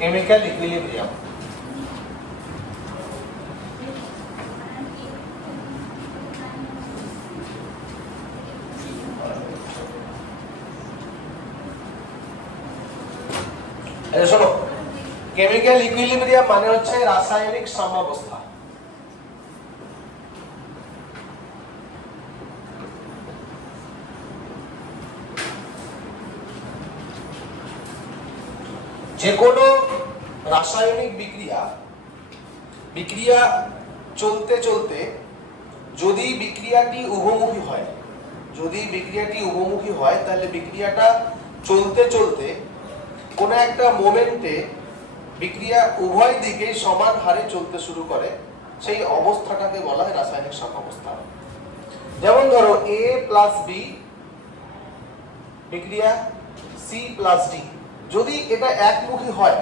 Chemical equilibrium. শোনো, chemical equilibrium মানে হচ্ছে রাসায়নিক সাম্যাবস্থা। যে কোনো রাসায়নিক বিক্রিয়া চলতে চলতে যদি বিক্রিয়াটি উভমুখী হয় তাহলে বিক্রিয়াটা চলতে চলতে কোন একটা মোমেন্টে বিক্রিয়া উভয় দিকে সমান হারে চলতে শুরু করে, সেই অবস্থাটাকে বলা হয় রাসায়নিক সাম্যাবস্থা। যেমন ধরো A প্লাস B বিক্রিয়া C প্লাস D, যদি এটা একমুখী হয়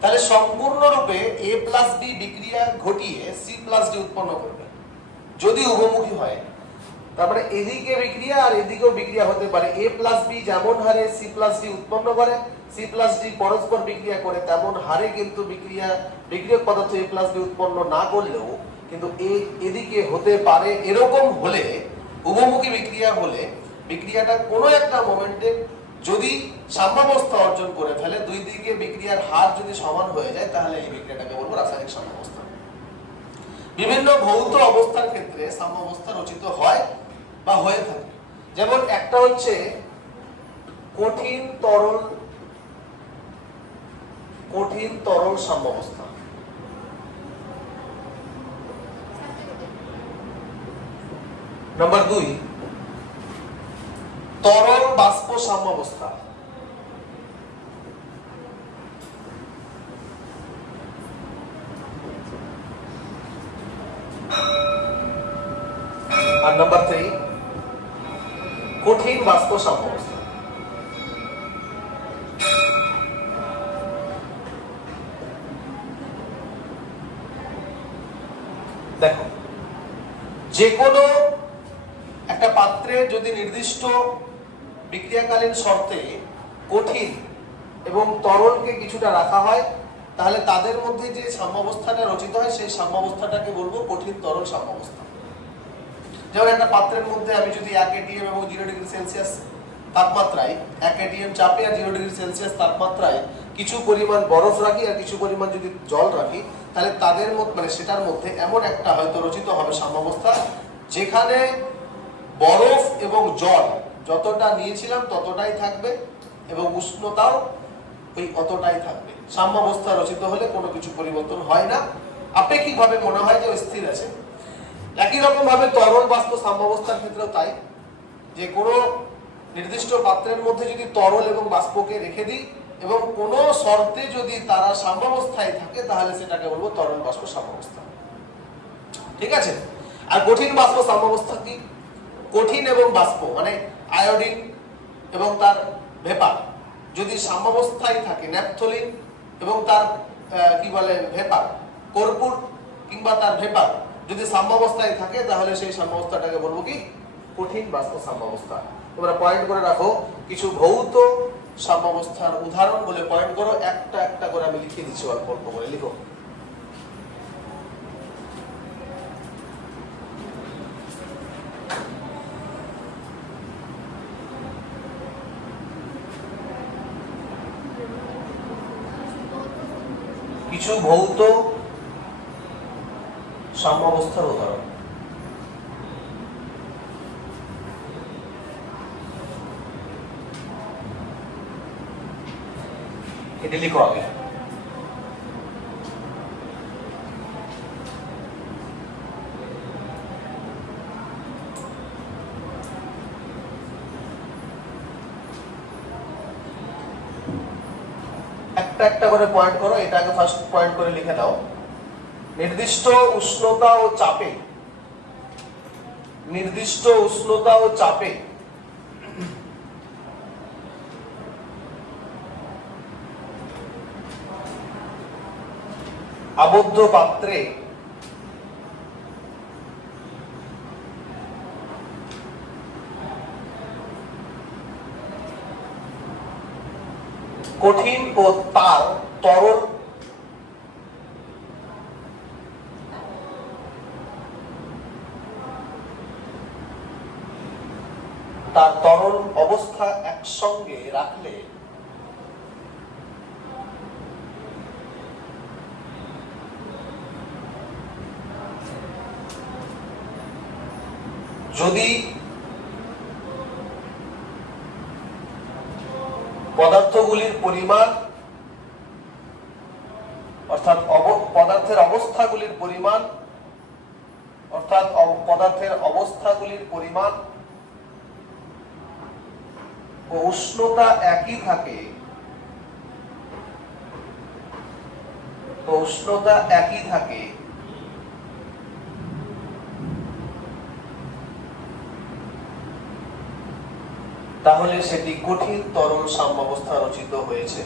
তাহলে সম্পূর্ণরূপে A প্লাস B বিক্রিয়া ঘটিয়ে C প্লাস D উৎপন্ন করবে। যদি উভমুখী হয় তার মানে এদিকে বিক্রিয়া আর এদিকেও বিক্রিয়া হতে পারে। A প্লাস B যেমন হারে C প্লাস D উৎপন্ন করে, C প্লাস D পরস্পর বিক্রিয়া করে, তেমন হারে কিন্তু বিক্রিয়ক পদার্থ A প্লাস B উৎপন্ন না করলেও কিন্তু এদিকে হতে পারে। এরকম হলে, উভমুখী বিক্রিয়া হলে, বিক্রিয়াটা কোনো একটা মোমেন্টে যদি সাম্যাবস্থা অর্জন করে ফেলে, দুই দিকে বিক্রিয়ার হার যদি সমান হয়ে যায়, তাহলে এই বিক্রিয়াটাকে বলবো রাসায়নিক সাম্যাবস্থা। বিভিন্ন ভৌত অবস্থার ক্ষেত্রে সাম্যাবস্থা রচিত হয় বা হয়ে থাকে। যেমন একটা হচ্ছে কঠিন তরল সাম্যাবস্থা। নাম্বার 2 তরল বাষ্প সাম্যাবস্থা। আর নাম্বার 3 কঠিন বাষ্প সাম্যাবস্থা। দেখো, যে কোনো একটা পাত্রে যদি নির্দিষ্ট বিক্রিয়াকালীন শর্তে কঠিন এবং তরলকে কিছুটা রাখা হয়, তাহলে তাদের মধ্যে যে সাম্যাবস্থাটা রচিত হয় সেই সাম্যাবস্থাটাকে বলবো কঠিন তরল সাম্যাবস্থা। যেমন একটা পাত্রের মধ্যে আমি যদি 1 atm এবং 0 ডিগ্রি সেলসিয়াস তাপমাত্রায়, 1 atm চাপে আর 0 ডিগ্রি সেলসিয়াস তাপমাত্রায় কিছু পরিমাণ বরফ রাখি আর কিছু পরিমাণ যদি জল রাখি, তাহলে তাদের মধ্যে মানে সেটার মধ্যে এমন একটা হয়তো রচিত হবে সাম্যাবস্থা, যেখানে বরফ এবং জল যতটা নিয়েছিলাম ততটাই থাকবে এবং উষ্ণতাও ওই অতটাই থাকবে। সাম্যাবস্থা রচিত হলে কোনো কিছু পরিবর্তন হয় না, আপেক্ষিকভাবে মনে হয় যে স্থির আছে। একই রকম ভাবে তরল বাষ্প সাম্যাবস্থার ক্ষেত্রেও তাই, যে কোনো নির্দিষ্ট পাত্রের মধ্যে যদি তরল এবং বাষ্পকে রেখে দিই এবং কোনো শর্তে যদি তারা সাম্যাবস্থায় থাকে, তাহলে সেটাকে বলবো তরল বাষ্প সাম্যাবস্থা। ঠিক আছে? আর কঠিন বাষ্প সাম্যাবস্থা কি? কঠিন এবং বাষ্প মানে আয়োডিন এবং তার ভেপার যদি সাম্যাবস্থায় থাকে, ন্যাপথলিন এবং তার কি বলে ভেপার, কর্পূর কিংবা তার ভেপার যদি সাম্যাবস্থায় থাকে, তাহলে সেই সাম্যাবস্থাটাকে বলবো কি? কঠিন বাষ্প সাম্যাবস্থা। তোমরা পয়েন্ট করে রাখো, কিছু ভৌত সাম্যাবস্থার উদাহরণ বলে পয়েন্ট করো, একটা একটা করে আমি লিখে দিচ্ছি, অল্প অল্প করে লিখো। কিছু ভৌত সাম্যাবস্থার উদাহরণ। এটা লিখো আগে। একটা একটা করে পয়েন্ট করো, এটাকে ফার্স্ট পয়েন্ট করে লিখে দাও। নির্দিষ্ট উষ্ণতা ও চাপে আবদ্ধ পাত্রে কঠিন ও তার তরল তার তরল অবস্থা একসঙ্গে রাখলে যদি পদার্থগুলির পরিমাণ অর্থাৎ পদার্থের অবস্থাগুলির পরিমাণ অর্থাৎ পদার্থের অবস্থাগুলির পরিমাণ ও উষ্ণতা একই থাকে, তাহলে সেটি কঠিন তরল সাম্যাবস্থা রচিত হয়েছে।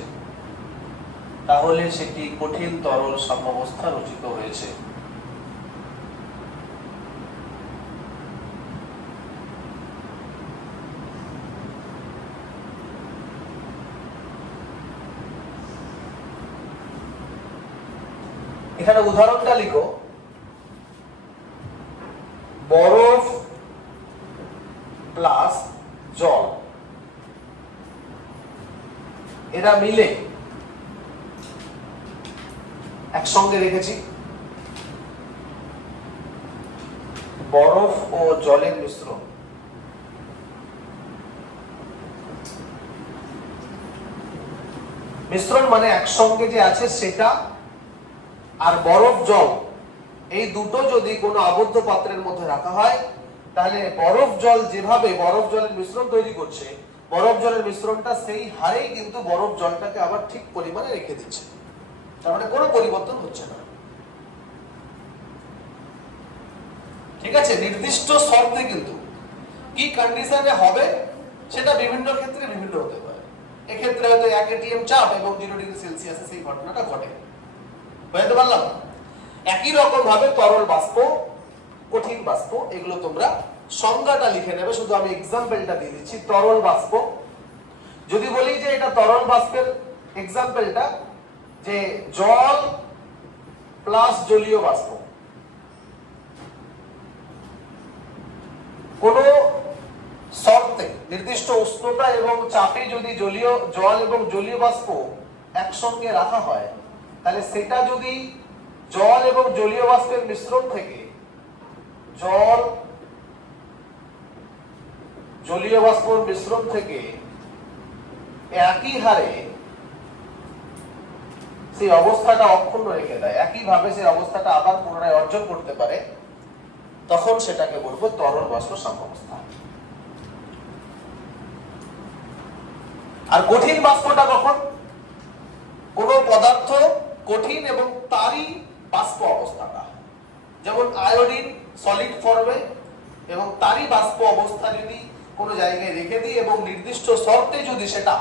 এখানে উদাহরণটা লিখো, বরফ প্লাস জল এরা মিলে একসঙ্গে রেখেছি, বরফ ও জলের মিশ্রণ। মিশ্রণ মানে একসঙ্গে যে আছে সেটা, আর বরফ জল এই দুটো যদি কোনো আবদ্ধ পাত্রের মধ্যে রাখা হয় তাহলে বরফ জল যেভাবে বরফ জলের মিশ্রণ তৈরি করছে, বরফ জলের মিশ্রণটা সেই হারেই কিন্তু বরফ জলটাকে আবার ঠিক পরিমাণে রেখে দিচ্ছে, তার মানে কোনো পরিবর্তন হচ্ছে না। ঠিক আছে, নির্দিষ্ট শর্তে কিন্তু কি কন্ডিশনে হবে সেটা বিভিন্ন ক্ষেত্রে বিভিন্ন হতে পারে। এক্ষেত্রে হয়তো 1 atm চাপ এবং 0 ডিগ্রি সেলসিয়াসে সেই ঘটনাটা ঘটে, বুঝতে পারলাম। একই রকম ভাবে তরল বাষ্প, কঠিন বাষ্প, এগুলো তোমরা সংজ্ঞাটা লিখে নেবে, শুধু আমি এক্সাম্পলটা দিয়ে দিচ্ছি। তরল বাষ্প যদি বলি যে এটা তরল বাষ্পের এক্সাম্পলটা যে জল প্লাস জলীয় বাষ্প, কোন শর্তে নির্দিষ্ট উষ্ণতা এবং চাপে যদি জল এবং জলীয় বাষ্প একসঙ্গে রাখা হয় তাহলে সেটা যদি জল এবং জলীয় বাষ্পের মিশ্রণ থেকে জলীয় বাষ্পের মিশ্রণ থেকে একই হারে সেই অবস্থাটা অক্ষুণ্ণ রেখে দেয়, একইভাবে সেই অবস্থাটা আবার পুনরায় অর্জন করতে পারে, তখন সেটাকে বলবো তরল বাষ্প সাম্যাবস্থা। আর কঠিন বাষ্পটা কখন? কোন পদার্থ কঠিন এবং তারই বাষ্প অবস্থাটা, যেমন আয়োডিন সলিড ফর্মে এবং তারই বাষ্প অবস্থা যদি কোনো জায়গায় রেখে দিই এবং নির্দিষ্ট শর্তে যদি সেটা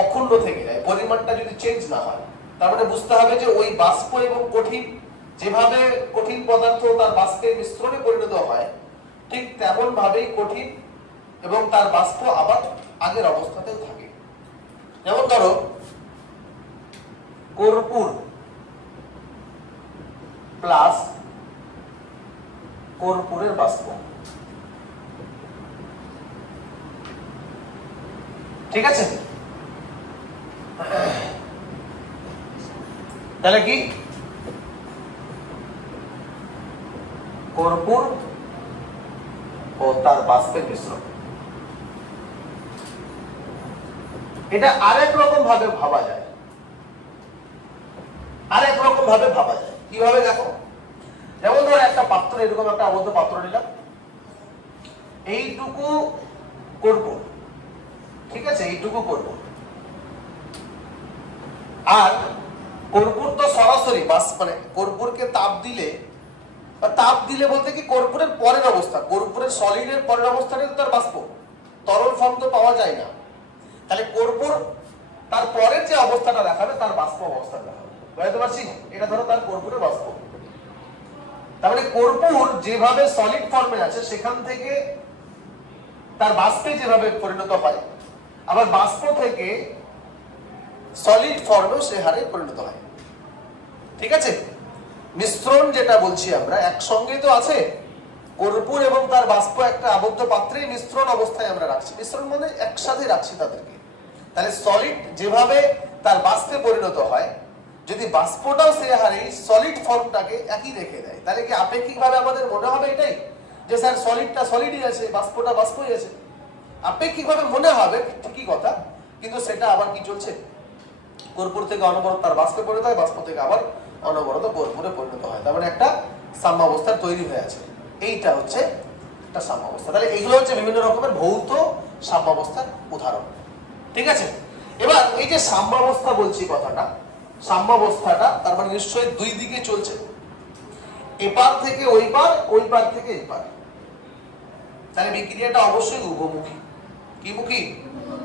অক্ষুণ্ণ থেকে যায়, পরিমাণটা যদি চেঞ্জ না হয়, তার মানে বুঝতে হবে যে ওই বাষ্প এবং কঠিন, যেভাবে কঠিন পদার্থ তার বাষ্পের মিশ্রণে পরিণত হয় ঠিক তেমন ভাবেই কঠিন এবং তার বাষ্প আবার আগের অবস্থাতেও থাকে। যেমন ধরো কর্পূর প্লাস কর্পূরের বাষ্প, ঠিক আছে? তাহলে কি কর্পূর ও তার বাষ্পের মিশ্রণ, এটা আরেক রকম ভাবে ভাবা যায়। কিভাবে দেখো, যেমন ধরো একটা পাত্র, এরকম একটা আবদ্ধ পাত্র নিলাম, এইটুকু কর্পূর, ঠিক আছে, এইটুকু কর্পূর। আর কর্পূর তো সরাসরি মানে কর্পূরকে তাপ দিলে বলতে কি কর্পূরের পরের অবস্থা, কর্পূরের সলিডের পরের অবস্থাটাই তো তার বাষ্প, তরল ফর্ম তো পাওয়া যায় না। তাহলে কর্পূর তার পরের যে অবস্থাটা দেখাবে তার বাষ্প অবস্থা দেখাবে, বুঝতে পারছি? এটা ধরো তার কর্পূরের বাষ্প। তাহলে কর্পূর যেভাবে সলিড ফর্মে আছে সেখান থেকে তার বাষ্পে যেভাবে পরিণত হয়, আবার বাষ্প থেকে সলিড ফর্মেও সে হারে পরিণত হয়। ঠিক আছে, মিশ্রণ যেটা বলছি আমরা একসঙ্গে তো আছে, কর্পূর এবং তার বাষ্প একটা আবদ্ধ পাত্রে মিশ্রণ অবস্থায় আমরা রাখছি, মিশ্রণ মানে একসাথে রাখছি তাদেরকে। তাহলে সলিড যেভাবে তার বাষ্পে পরিণত হয়, যদি বাষ্পটাও সে হারে সলিড ফর্মটাকে একই রেখে দেয়, তাহলে কি আপেক্ষিকভাবে আমাদের মনে হবে এটাই যে স্যার সলিডটা সলিডই আছে, বাষ্পটা বাষ্পই আছে? আপেক্ষিকভাবে মনে হবে, ঠিকই কথা, কিন্তু সেটা আবার কি চলছে, কর্পূর থেকে অনবরত তার বাষ্পে পরিণত হয়, বাষ্প থেকে আবার অনবরত কর্পূরে পরিণত হয়। তার মানে একটা সাম্যাবস্থা তৈরি হয়ে আছে। এইটা হচ্ছে একটা সাম্যাবস্থা। তাহলে এইগুলো হচ্ছে বিভিন্ন রকমের ভৌত সাম্যাবস্থার উদাহরণ। ঠিক আছে, এবার এই যে সাম্যাবস্থা বলছি কথাটা, সাম্যাবস্থাটা তার মানে নিশ্চয়ই দুই দিকে চলছে, এপার থেকে ওই পার, ওই পার থেকে এই পার। তাহলে বিক্রিয়াটা অবশ্যই উভমুখী। কি মুখী?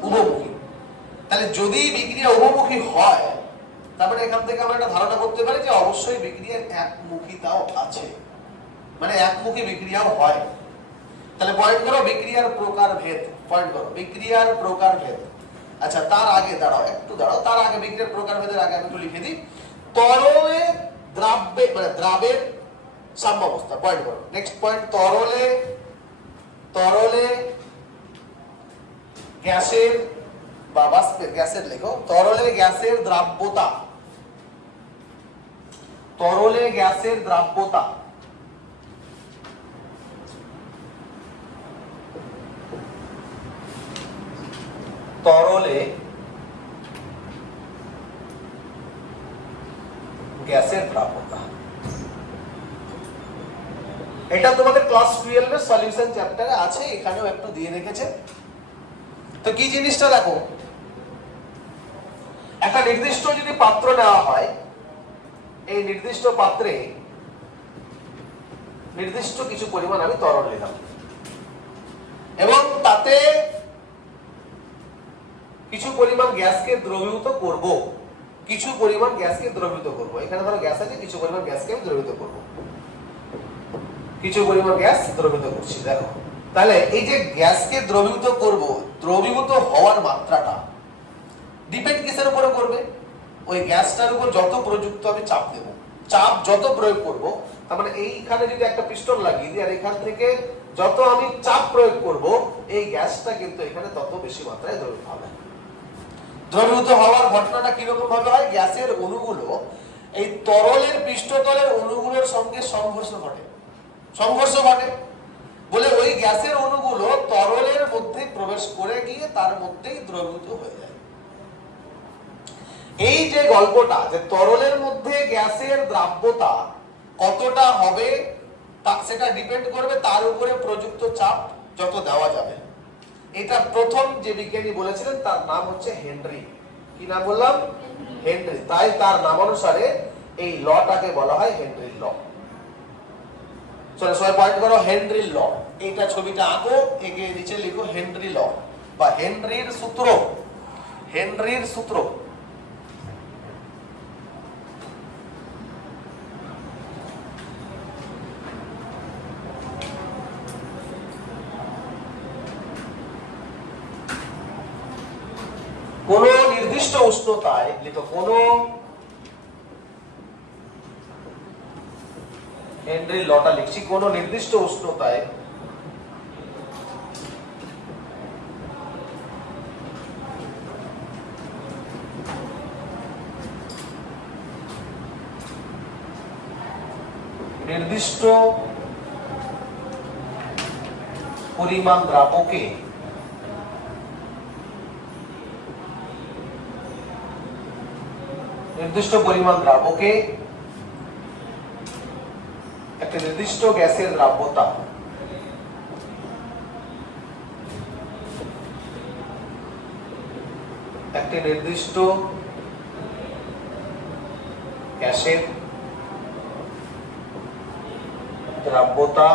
উভমুখী। তাহলে যদি বিক্রিয়া উভমুখী হয়, তারপরে এখান থেকে আমরা একটা ধারণা করতে পারি যে অবশ্যই বিক্রিয়ার একমুখিতাও আছে, মানে একমুখী বিক্রিয়াও হয়। তাহলে পয়েন্ট করো বিক্রিয়ার প্রকার ভেদ, পয়েন্ট করো বিক্রিয়ার প্রকার ভেদ। আচ্ছা, তার আগে দাঁড়াও, একটু দাঁড়াও, তার আগে বিক্রিয়ার প্রকার ভেদের আগে আমি একটু লিখে দিই, তরলে দ্রাব্যে মানে দ্রাবের সাম্যাবস্থা। পয়েন্ট করো, নেক্সট পয়েন্ট, তরলে গ্যাসের বা বাষ্পের, গ্যাসের লেখো, তরলে গ্যাসের দ্রাব্যতা, তরলে গ্যাসের দ্রাব্যতা। তরলে গ্যাসের দ্রাব্যতা, এটা তোমাদের ক্লাস 12 এর সলিউশন চ্যাপ্টারে আছে, এখানেও একটু দিয়ে রেখেছে। তো কি জিনিসটা দেখো, একটা নির্দিষ্ট যদি পাত্র নেওয়া হয়, এই নির্দিষ্ট পাত্রে নির্দিষ্ট কিছু পরিমাণ আমি তরল নিলাম এবং তাতে কিছু পরিমাণ গ্যাসকে দ্রবীভূত করব, কিছু পরিমাণ গ্যাসকে দ্রবীভূত করব। এখানে ধরো গ্যাস আছে, কিছু পরিমাণ গ্যাসকে আমি দ্রবীভূত করব, কিছু পরিমাণ গ্যাস দ্রবীভূত করছি। দেখো, তাহলে এই যে গ্যাসকে দ্রবীভূত করব, দ্রবীভূত হওয়ার মাত্রাটা ডিপেন্ড কিসের উপরে করবে? ওই গ্যাসটার উপর যত প্রযুক্ত আমি চাপ দেব, চাপ যত প্রয়োগ করব, তার মানে এইখানে যদি একটা পিস্টন লাগিয়ে দিই আর এখান থেকে যত আমি চাপ প্রয়োগ করব, এই গ্যাসটা কিন্তু এখানে তত বেশি মাত্রায় দ্রবীভূত হবে। দ্রবীভূত হওয়ার ঘটনাটা কিরকম ভাবে হয়? গ্যাসের অণুগুলো এই তরলের পৃষ্ঠতলের অণুগুলোর সঙ্গে সংঘর্ষ ঘটে, সংঘর্ষ ঘটে বলে ওই গ্যাসের অণুগুলো তরলের মধ্যে প্রবেশ করে গিয়ে তার মধ্যেই দ্রবীভূত হয়ে যায়। এই যে গল্পটা, যে তরলের মধ্যে গ্যাসের দ্রাব্যতা কতটা হবে সেটা ডিপেন্ড করবে তার উপরে প্রযুক্ত চাপ যত দেওয়া যাবে। এটা প্রথম যে বিজ্ঞানী বলেছিলেন তার নাম হচ্ছে হেনরি। কি নাম বললাম? হেনরি। তাই তার নামানুসারে এই লটাকে বলা হয় হেনরির ল। চলো সবাই পয়েন্ট করো, হেনরির ল। এইটা ছবিটা আঁকো, একে নিচে লিখো হেনরি ল বা হেনরির সূত্র। হেনরির সূত্র কোন নির্দিষ্ট উষ্ণতায় লিখো, কোন হেনরির লটা লিখছি, কোন নির্দিষ্ট উষ্ণতায় নির্দিষ্ট পরিমাণ দ্রাবকে একটা নির্দিষ্ট গ্যাসের দ্রাব্যতা একটি নির্দিষ্ট গ্যাসের দ্রাব্যতা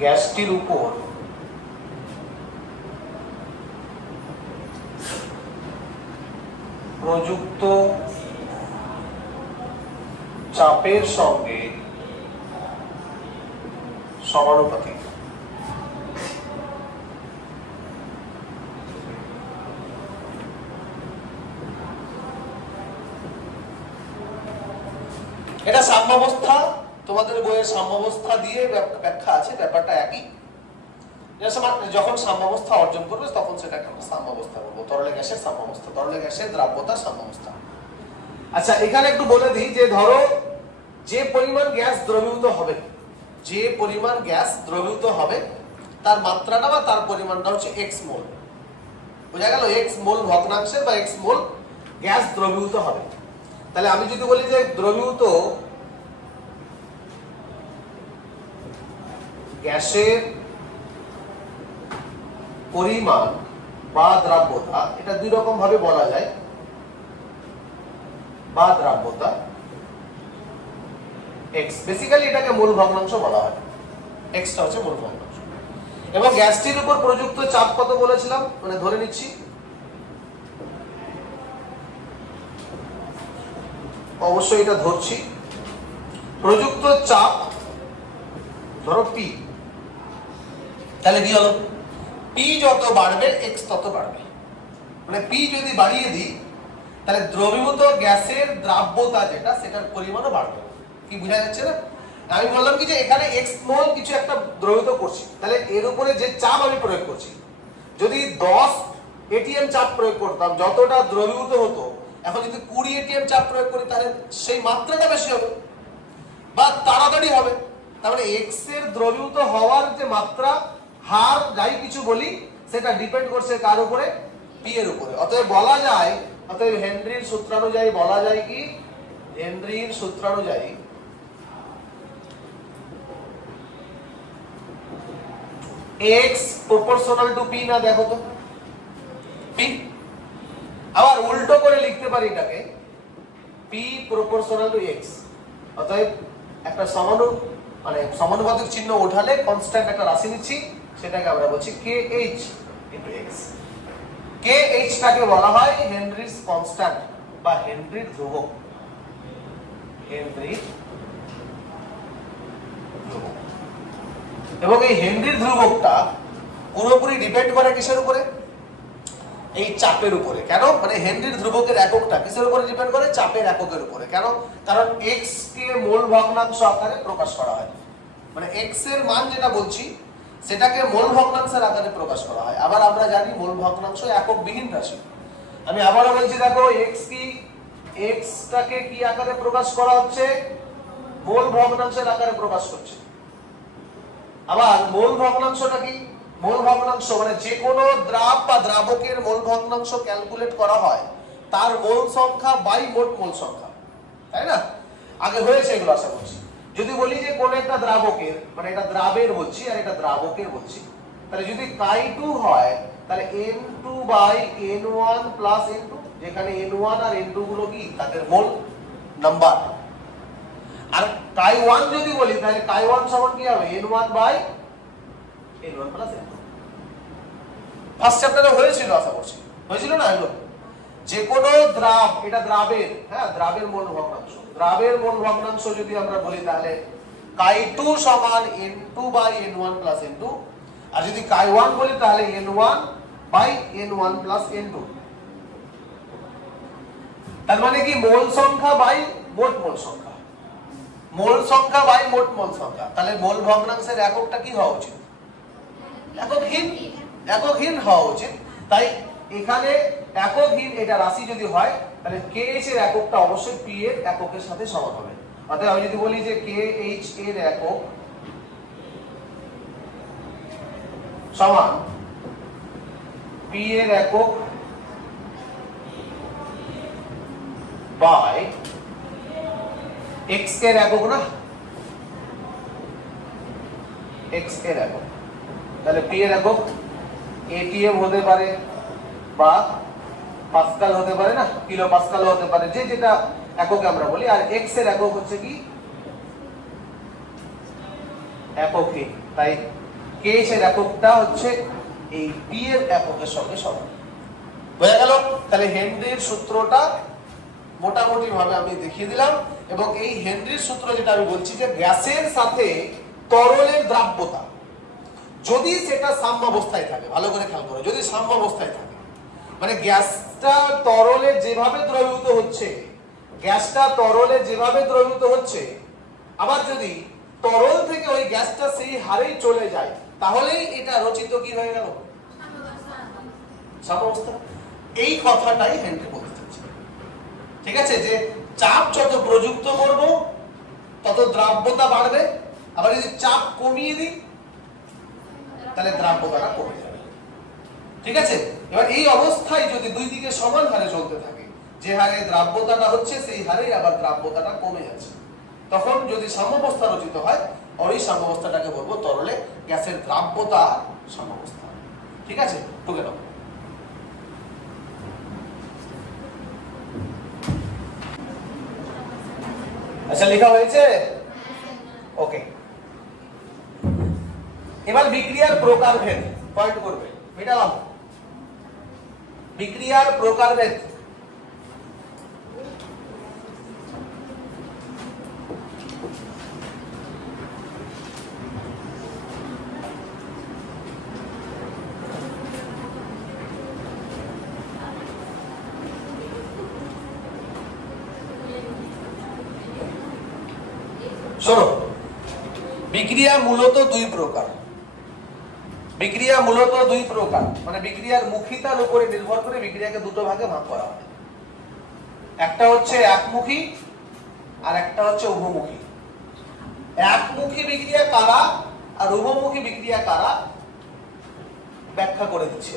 গ্যাসটির উপর প্রযুক্ত চাপের সঙ্গে সমানুপাতিক। সাম্যাবস্থা তোমাদের বইয়ের সাম্যাবস্থা দিয়ে ব্যাখ্যা আছে, ব্যাপারটা একই। যখন সাম্যাবস্থা অর্জন করবে তখন সেটাকে আমরা সাম্যাবস্থা বলবো, তরলে গ্যাসের সাম্যাবস্থা, তরলে গ্যাসের দ্রাব্যতা সাম্যাবস্থা। আচ্ছা এখানে একটু বলে দিই যে ধরো যে পরিমাণ গ্যাস দ্রবীভূত হবে, যে পরিমাণ গ্যাস দ্রবীভূত হবে তার মাত্রাটা বা তার পরিমাণটা হচ্ছে এক্স মোল। বোঝা গেল? এক্স মোল ভগ্নাংশের বা এক্স মোল গ্যাস দ্রবীভূত হবে। তাহলে আমি যদি বলি যে দ্রবীভূত গ্যাসের পরিমাণ বা দ্রাব্যতা, এটা দুই রকম ভাবে বলা যায়, বা দ্রাব্যতা x, বেসিক্যালি এটাকে মূল ভগ্নাংশ বলা হয়, xটা হচ্ছে মূল ভগ্নাংশ। এবং গ্যাসটির উপর প্রযুক্ত চাপ কত বলেছিলাম, মানে ধরে নিচ্ছি অবশ্যই এটা ধরছি, প্রযুক্ত চাপ ধরো p, তাহলে কি হলো, p যত বাড়বে x তত বাড়বে। মানে p যদি বাড়িয়ে দিই তাহলে দ্রবীভূত গ্যাসের দ্রাব্যতা যেটা সেটার পরিমাণও বাড়বে। কি বোঝা যাচ্ছে না? আমি বললাম কি যে এখানে x মোল কিছু একটা দ্রবীভূত করছি, তাহলে এর উপরে যে চাপ আমি প্রয়োগ করছি, যদি 10 এটিএম চাপ প্রয়োগ করতাম যতটা দ্রবীভূত হতো, এখন যদি 20 এটিএম চাপ প্রয়োগ করি তাহলে সেই মাত্রাটা বেশি হবে বা তাড়াতাড়ি হবে। তার মানে x এর দ্রবীভূত হওয়ার যে মাত্রা, হার, যাই কিছু বলি, সেটা ডিপেন্ড করছে কার উপরে, p এর উপরে। অতএব বলা যায়, অতএব হেনরির সূত্রানুযায়ী বলা যায় কি, হেনরির সূত্রানুযায়ী x proportional to p না, দেখো তো p, আবার উল্টো করে লিখতে পারি এটাকে p proportional to x। অতএব একটা সমানুপাতিক চিহ্ন ওঠালে কনস্ট্যান্ট একটা রাশি নিচ্ছি, সেটাকে আমরা বলছি kh into x। kh টাকে বলা হয় হেনরিস কনস্ট্যান্ট বা হেনরির ধ্রুবক, হেনরির ধ্রুবক। এবং এই হেনরির ধ্রুবকটা পুরোপুরি ডিপেন্ড করে কিসের উপরে, এই চাপের উপরে। কেন? মানে হেনরির ধ্রুবকের এককটা কিসের উপরে ডিপেন্ড করে, চাপের এককের উপরে। কেন? কারণ x কে মোল ভগ্নাংশ আকারে প্রকাশ করা হয়, মানে x এর মান যেটা বলছি সেটাকে মোল ভগ্নাংশের আকারে প্রকাশ করা হয়। আবার আমরা জানি মোল ভগ্নাংশ একক বিহীন রাশি। আমি আবারও বলছি, দেখো x কি, x টাকে কি আকারে প্রকাশ করা হচ্ছে, মোল ভগ্নাংশের আকারে প্রকাশ করছে। আবার মোল ভগ্নাংশটা কি, মোল ভগ্নাংশ মানে যে কোনো দ্রাব বা দ্রাবকের মোল ভগ্নাংশ ক্যালকুলেট করা হয় তার মোল সংখ্যা বাই মোট মোল সংখ্যা, তাই না? আগে হয়েছে এগুলো আশা করছি। যদি বলি যে কোন একটা দ্রাবকের, মানে এটা দ্রাবের বলছি আর এটা দ্রাবকের বলছি, তাহলে যদি Chi2 হয় তাহলে N2 by N1 plus N2, যেখানে N1 আর N2 গুলো কি তাদের মোল নাম্বার। আর Chi1 যদি বলি তাহলে Chi1 সমান কি হবে, N1 by N1 plus N2। First চ্যাপ্টারে হয়েছিল আশা করছি, হয়েছিল না এগুলো? যে কোনো দ্রাব, এটা দ্রাবের, হ্যাঁ দ্রাবের মোল ভগ্নাংশ, দ্রাবের মোল ভগ্নাংশ যদি আমরা বলি তাহলে Chi2 সমান N2 by N1 plus N2, আর যদি Chi1 বলি তাহলে N1 by N1 plus N2। তার মানে কি মোল সংখ্যা বাই মোট মোল সংখ্যা, মোল সংখ্যা বাই মোট মোল সংখ্যা। তাহলে মোল ভগ্নাংশের এককটা কি হওয়া উচিত, এককহীন, এককহীন হওয়া উচিত। তাই এখানে এককহীন এটা রাশি যদি হয় তাহলে kh এর এককটা অবশ্যই p এর এককের সাথে সমান হবে। অর্থাৎ আমি যদি বলি যে kh এর একক সমান p এর একক বাই x এর একক, না x এর একক, তাহলে p এর একক atm হতে পারে বা পাস্কাল হতে পারে, না কিলো পাস্কাল হতে পারে, যে যেটা এককে আমরা বলি। আর x এর একক হচ্ছে কি এককহীন, তাই kh এর এককটা হচ্ছে এই p এর এককের সঙ্গে সমান। বোঝা গেল? তাহলে হেনরির সূত্রটা মোটামুটি ভাবে আমি দেখিয়ে দিলাম। এবং এই হেনরির সূত্র যেটা আমি বলছি যে গ্যাসের সাথে তরলের দ্রাব্যতা যদি সেটা সাম্যাবস্থায় থাকে, ভালো করে খেয়াল করো, যদি সাম্যাবস্থায় থাকে মানে গ্যাসটা তরলে যেভাবে দ্রবীভূত হচ্ছে, গ্যাসটা তরলে যেভাবে দ্রবীভূত হচ্ছে আবার যদি তরল থেকে ওই গ্যাসটা সেই হারেই চলে যায় তাহলেই এটা রচিত কি হয়ে গেল? সাম্যাবস্থা। এই কথাটাই হেনরি বলতে চাচ্ছে। ঠিক আছে, যে চাপ যত প্রযুক্ত করব তত দ্রাব্যতা বাড়বে, আবার যদি চাপ কমিয়ে দিই তাহলে দ্রাব্যতাটা কমে যাবে। ঠিক আছে, এবার এই অবস্থায় যদি দুই দিকে সমান হারে চলতে থাকে, যে হারে দ্রাব্যতাটা হচ্ছে সেই হারেই আবার দ্রাব্যতাটা কমে যাচ্ছে, তখন যদি সাম্যাবস্থা রচিত হয়, ওই সাম্যাবস্থাটাকে বলবো তরলে গ্যাসের দ্রাব্যতা সাম্যাবস্থা। ঠিক আছে, টুকে নাও। আচ্ছা, লেখা হয়েছে? ওকে। এবার বিক্রিয়ার প্রকারভেদ পয়েন্ট করবে। মেটালাম বিক্রিয়ার প্রকারভেদ। শোনো, বিক্রিয়া মূলত দুই প্রকার। বিক্রিয়া মূলত দুই প্রকার, মানে বিক্রিয়ার মুখিতার উপরে নির্ভর করে বিক্রিয়াকে দুটো ভাগে ভাগ করা হয়। একটা হচ্ছে একমুখী আর একটা হচ্ছে উভমুখী। একমুখী বিক্রিয়া কারা আর উভমুখী বিক্রিয়া কারা ব্যাখ্যা করে দিচ্ছি।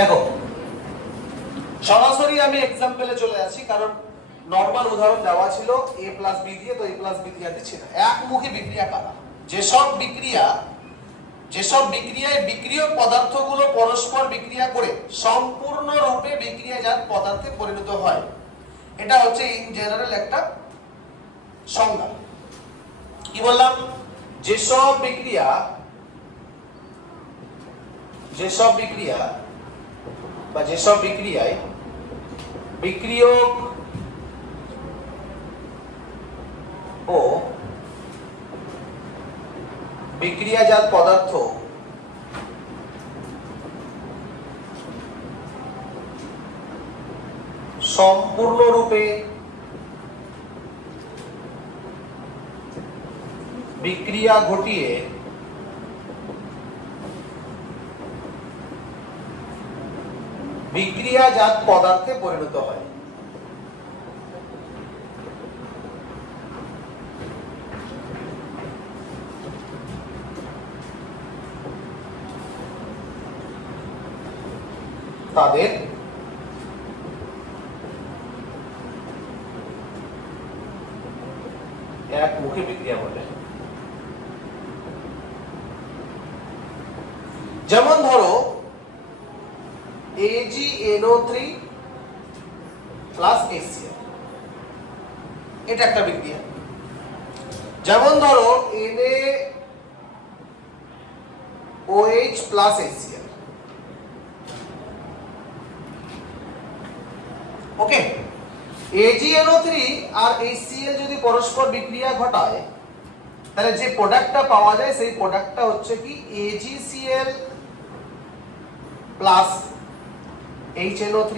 দেখো, সরাসরি আমি এক্সাম্পলে চলে আসি, কারণ নরমাল উদাহরণ দেওয়া ছিল a প্লাস বি দিয়ে, তো a প্লাস বি দিয়ে দিচ্ছি না। একমুখী বিক্রিয়া কারা? যেসব বিক্রিয়ায় বিক্রিয়ক পদার্থগুলো পরস্পর বিক্রিয়া করে সম্পূর্ণরূপে বিক্রিয়াজাত পদার্থে পরিণত হয়, এটা হচ্ছে ইন জেনারেল একটা সংজ্ঞা। কি বললাম? যেসব বিক্রিয়ায় বিক্রিয়ক ও বিক্রিয়াজাত পদার্থ সম্পূর্ণরূপে বিক্রিয়া ঘটিয়ে বিক্রিয়াজাত পদার্থে পরিণত হয়, তাদের একমুখী বিক্রিয়া বলে। যেমন ধরো AgNO3 প্লাস HCl, এটা একটা বিক্রিয়া। যেমন ধরো NaOH প্লাস HCl। ওকে, AgNO3 আর HCl যদি পরস্পর বিক্রিয়া ঘটায় তাহলে যে প্রোডাক্টটা পাওয়া যায় সেই প্রোডাক্টটা হচ্ছে কি AgCl প্লাস HNO3।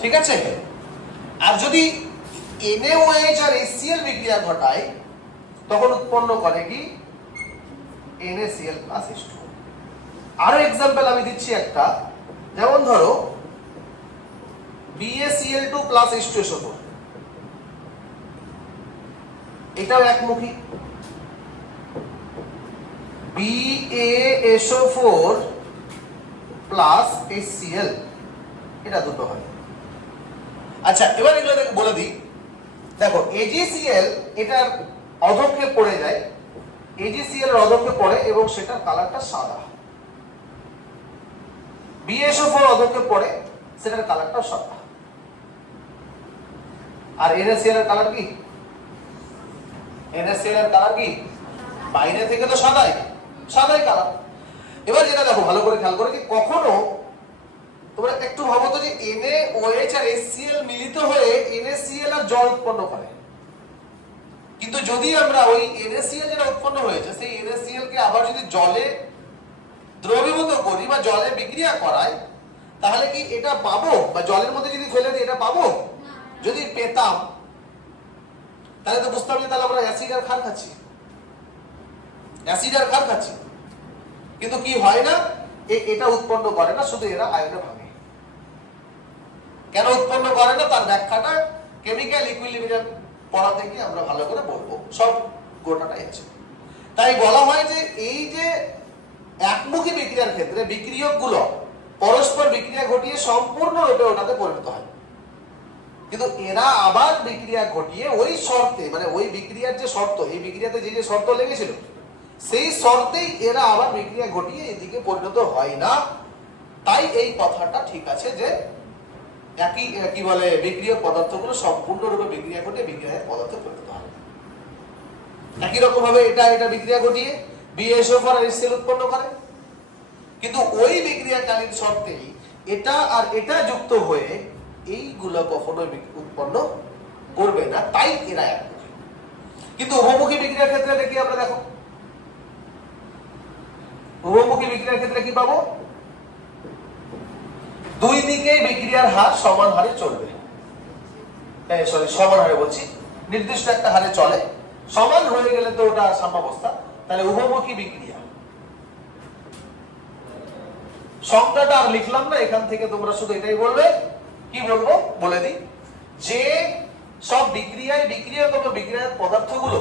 ঠিক আছে, আর যদি NaOH আর HCl বিক্রিয়া ঘটায় তখন উৎপন্ন করে কি NaCl প্লাস H2O। আরো এক্সাম্পল আমি দিচ্ছি একটা, যেমন ধরো BaCl2 প্লাস H2SO4, এটাও একমুখী। BaSO4 প্লাস HCl, এটা দুটো হয়। আচ্ছা, এবার এগুলো বলে দিই। দেখো, AgCl এটার অধক্ষেপ পড়ে যায়, AgCl এর অধক্ষেপ পড়ে এবং সেটার কালারটা সাদা। BaSO4 অধক্ষেপ পড়ে, সেটার কালারটা সাদা। আর NaCl এর কালার কি? NaCl এর কালার কি? বাইরে থেকে তো সাদাই কালার। এবার যেটা দেখো, ভালো করে খেয়াল করে, কি কখনো তোমরা একটু ভাবো তো যে NaOH আর HCl মিলিত হয়ে NaCl আর জল উৎপন্ন করে, কিন্তু যদি আমরা ওই NaCl যেটা উৎপন্ন হয়েছে সেই NaCl কে আবার যদি জলে দ্রবীভূত করি বা জলে বিক্রিয়া করাই, তাহলে কি এটা পাবো? বা জলের মধ্যে যদি ফেলে দিই এটা পাবো? যদি পেতাম তাহলে তো বুঝতাম যে তাহলে আমরা অ্যাসিড আর ক্ষার খাচ্ছি, অ্যাসিড আর ক্ষার খাচ্ছি। কিন্তু কি হয় না, এটা উৎপন্ন করে না, শুধু এরা আয়নে ভাঙে। কেন উৎপন্ন করে না তার ব্যাখ্যাটা কেমিক্যাল ইকুইলিব্রিয়াম পড়াতে গিয়ে আমরা ভালো করে বলবো, সব গোটাটাই আছে। তাই বলা হয় যে এই যে একমুখী বিক্রিয়ার ক্ষেত্রে বিক্রিয়কগুলো পরস্পর বিক্রিয়া ঘটিয়ে সম্পূর্ণরূপে ওটাতে পরিণত হয়, কিন্তু এরা আবার বিক্রিয়া ঘটিয়ে ওই শর্তে, মানে ওই বিক্রিয়ার যে শর্ত, এই বিক্রিয়াতে যে যে শর্ত লেগেছিল সেই শর্তেই এরা আবার বিক্রিয়া ঘটিয়ে এদিকে পরিণত হয় না। তাই এই কথাটা ঠিক আছে যে একই কি বলে বিক্রিয়ক পদার্থগুলো সম্পূর্ণরূপে বিক্রিয়া ঘটিয়ে বিক্রিয়ায় পদার্থে পরিণত হয়। একই রকম ভাবে এটা বিক্রিয়া ঘটিয়ে BSO4 আর HCl উৎপন্ন করে, কিন্তু ওই বিক্রিয়াকালীন শর্তেই এটা আর এটা যুক্ত হয়ে এইগুলো কখনো উৎপন্ন করবে না, তাই এরা একমুখী। কিন্তু উভমুখী বিক্রিয়ার ক্ষেত্রে দেখি আমরা, দেখো উভমুখী বিক্রিয়ার ক্ষেত্রে কি পাবো? দুই দিকে বিক্রিয়ার হার সমান হারে চলবে, সমান হারে বলছি, নির্দিষ্ট একটা হারে চলে। সমান হয়ে গেলে তো ওটা সাম্যাবস্থা, তাহলে উভমুখী বিক্রিয়া সংজ্ঞাটা আর লিখলাম না, এখান থেকে তোমরা শুধু এটাই বলবে। কি বলবো বলে দিই, যে সব বিক্রিয়ায় বিক্রিয়ক বিক্রিয়ার পদার্থগুলো